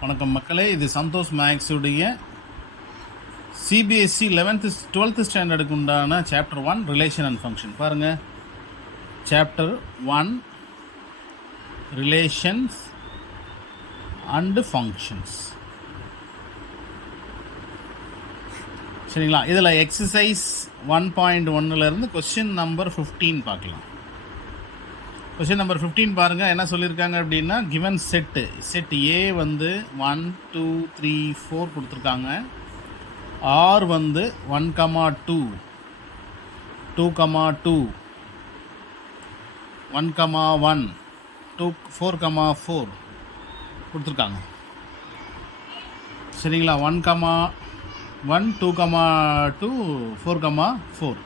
வணக்கம் மக்களே, இது சந்தோஷ் மேக்ஸுடைய சிபிஎஸ்சி 12th ஸ்டாண்டர்டுக்கு உண்டான சாப்டர் 1 ரிலேஷன் அண்ட் ஃபங்க்ஷன். பாருங்கள், சாப்டர் 1 ரிலேஷன்ஸ் அண்டு ஃபங்க்ஷன்ஸ். சரிங்களா? இதில் எக்ஸசைஸ் 1.1 கொஸ்டின் நம்பர் 15 பார்க்கலாம். கொஸ்டின் நம்பர் 15 பாருங்கள், என்ன சொல்லியிருக்காங்க அப்படின்னா, கிவன் செட் ஏ வந்து 1 2 3 4 கொடுத்துருக்காங்க. ஆர் வந்து 1, 2 2, 2 1, 1 2 4, 4 கொடுத்துருக்காங்க. சரிங்களா? 1, 1 2, 2 4, 4.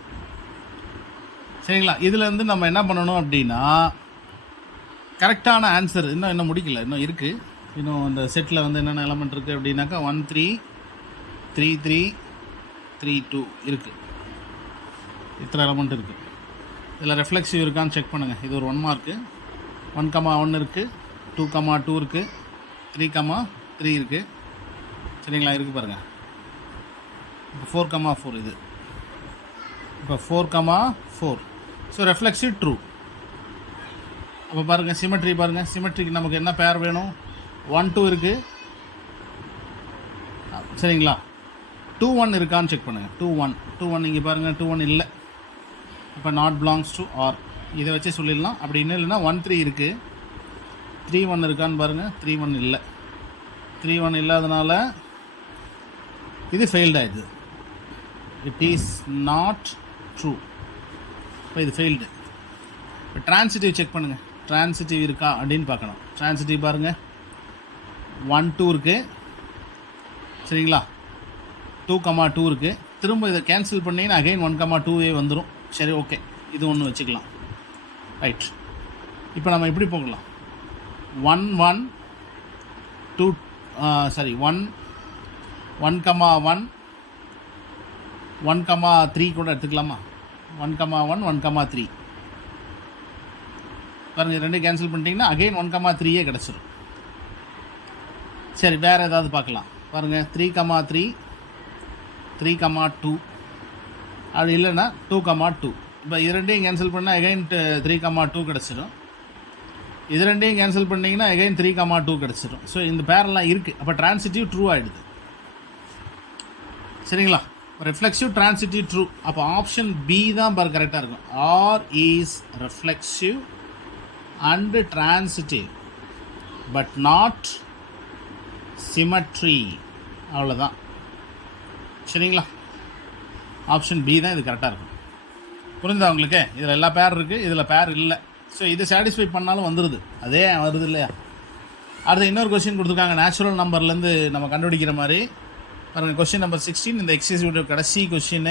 சரிங்களா? இதிலேருந்து நம்ம என்ன பண்ணணும் அப்படின்னா, கரெக்டான ஆன்சர் இன்னும் முடிக்கல, இன்னும் இருக்குது. இன்னும் அந்த செட்டில் வந்து என்னென்ன எலமெண்ட் இருக்குது அப்படின்னாக்கா 1 3 3 3 3 2 இருக்குது. இத்தனை எலமெண்ட் இருக்குது. இதில் ரெஃப்ளெக்சிவ் இருக்கான்னு செக் பண்ணுங்கள். இது ஒரு 1 மார்க்கு. 1, 1 இருக்குது, 2, 2 இருக்குது, 3, 3 இருக்குது. சரிங்களா? இருக்குது பாருங்கள். இப்போ 4, 4 இது. இப்போ 4, 4. So reflexive true. அப்போ பாருங்கள், சிமெட்ரி பாருங்கள். சிமெட்ரிக்கு நமக்கு என்ன பேர் வேணும்? 1 2 இருக்குது. சரிங்களா? 2 1 இருக்கான்னு செக் பண்ணுங்கள். 2 1 இங்கே பாருங்கள், 2 1 இல்லை. இப்போ நாட் பிலாங்ஸ் டு ஆர். இதை வச்சு சொல்லிடலாம். அப்படி இன்னும் இல்லைன்னா 1 3 இருக்குது. 3 1 இருக்கான்னு பாருங்கள். 3 1 இல்லை. 3 1 இல்லாதனால இது ஃபெயில்டு ஆயிடுது. It is not true. இப்போ இது ஃபெயில்டு. இப்போ ட்ரான்சிட்டிவ் செக் பண்ணுங்கள். ட்ரான்சிட்டிவ் இருக்கா அப்படின்னு பார்க்கணும். ட்ரான்சிட்டிவ் பாருங்கள், 1 2 இருக்குது. சரிங்களா? 2, 2 இருக்குது. திரும்ப இதை கேன்சல் பண்ணிங்கன்னா அகைன் 1, 2 வந்துடும். சரி, ஓகே, இது ஒன்று வச்சுக்கலாம். ரைட். இப்போ நம்ம எப்படி போகலாம்? 1 1 2 சாரி 1 1, 1 1, 3 கூட எடுத்துக்கலாமா? 1, 1 1, 3 பாருங்கள். ரெண்டு கேன்சல் பண்ணிட்டீங்கன்னா அகைன் 1, 3 கிடச்சிடும். சரி, வேறு ஏதாவது பார்க்கலாம். பாருங்கள், 3, 3 3, 2 அப்படி இல்லைன்னா 2, 2. இப்போ இது ரெண்டையும் கேன்சல் பண்ணால் அகைன் 3, 2 கிடச்சிடும். இது ரெண்டையும் கேன்சல் பண்ணிங்கன்னா அகைன் 3, 2 கிடச்சிடும். ஸோ இந்த பேரெல்லாம் இருக்குது. அப்போ ட்ரான்சிட்டிவ் ட்ரூ ஆகிடுது. சரிங்களா? Reflexive, transitive, true. அப்போ ஆப்ஷன் பி தான் பாரு கரெக்டாக இருக்கும். R is reflexive and transitive but not symmetry. அவ்வளோதான். சரிங்களா? ஆப்ஷன் பி தான் இது கரெக்டாக இருக்கும். புரிந்தா உங்களுக்கு? இதில் எல்லா பேர் இருக்குது, இதில் பேர் இல்லை. ஸோ இது சாட்டிஸ்ஃபை பண்ணாலும் வந்துடுது. அதே வருது இல்லையா? அடுத்து இன்னொரு கொஸ்டின் கொடுத்துருக்காங்க. நேச்சுரல் நம்பர்லேருந்து நம்ம கண்டுபிடிக்கிற மாதிரி பாருங்கள். கொஸ்டின் நம்பர் 16 இந்த எக்ஸசைஸோட கடைசி question.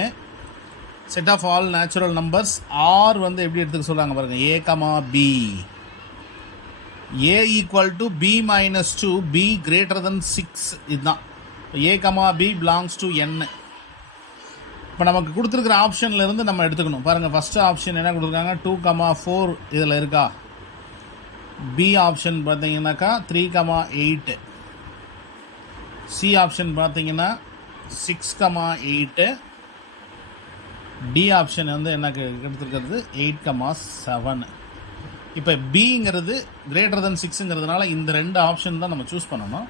Set of all natural numbers. R வந்து எப்படி எடுத்துக்க சொல்கிறாங்க பாருங்கள். A, B. A equal to B - 2, B greater than 6. இதுதான் A, B belongs to N. இப்போ நமக்கு கொடுத்துருக்குற ஆப்ஷன்லேருந்து நம்ம எடுத்துக்கணும். பாருங்கள், ஃபஸ்ட்டு ஆப்ஷன் என்ன கொடுத்துருக்காங்க? 2, 4 இதில் இருக்கா? பி ஆப்ஷன் பார்த்தீங்கன்னாக்கா 3, 8. சி ஆப்ஷன் பார்த்தீங்கன்னா 6, 8. டி ஆப்ஷன் வந்து என்ன எடுத்துருக்கிறது? 8, 7. இப்போ பிங்கிறது கிரேட்டர் தென் 6ங்கிறதுனால இந்த ரெண்டு ஆப்ஷன் தான் நம்ம சூஸ் பண்ணணும்.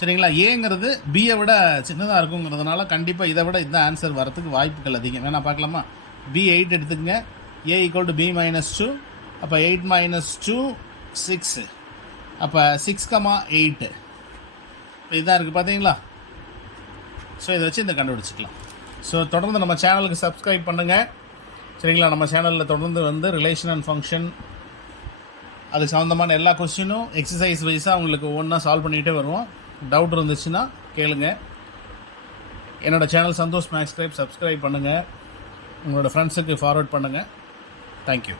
சரிங்களா? ஏங்கிறது பியை விட சின்னதாக இருக்குங்கிறதுனால கண்டிப்பாக இதை விட இந்த ஆன்சர் வரத்துக்கு வாய்ப்புகள் அதிகம். வேணா பார்க்கலாமா? பி 8 எடுத்துக்கங்க. ஏ ஈக்குவல் டு B - 2. அப்போ 8 - 2 6. அப்போ 6, 8 இதுதான் இருக்குது. பார்த்தீங்களா? ஸோ இதை வச்சு இந்த கண்டுபிடிச்சிக்கலாம். ஸோ தொடர்ந்து நம்ம சேனலுக்கு சப்ஸ்கிரைப் பண்ணுங்கள். சரிங்களா? நம்ம சேனலில் தொடர்ந்து வந்து ரிலேஷன் அண்ட் ஃபங்க்ஷன் அது சம்மந்தமான எல்லா கொஸ்டினும் எக்ஸசைஸ் வைஸாக உங்களுக்கு ஒவ்வொன்றா சால்வ் பண்ணிகிட்டே வருவோம். டவுட் இருந்துச்சுன்னா கேளுங்க. என்னோடய சேனல் சந்தோஷ் மேக்ஸ் சப்ஸ்கிரைப் பண்ணுங்கள். உங்களோட ஃப்ரெண்ட்ஸுக்கு ஃபார்வர்ட் பண்ணுங்கள். தேங்க்யூ.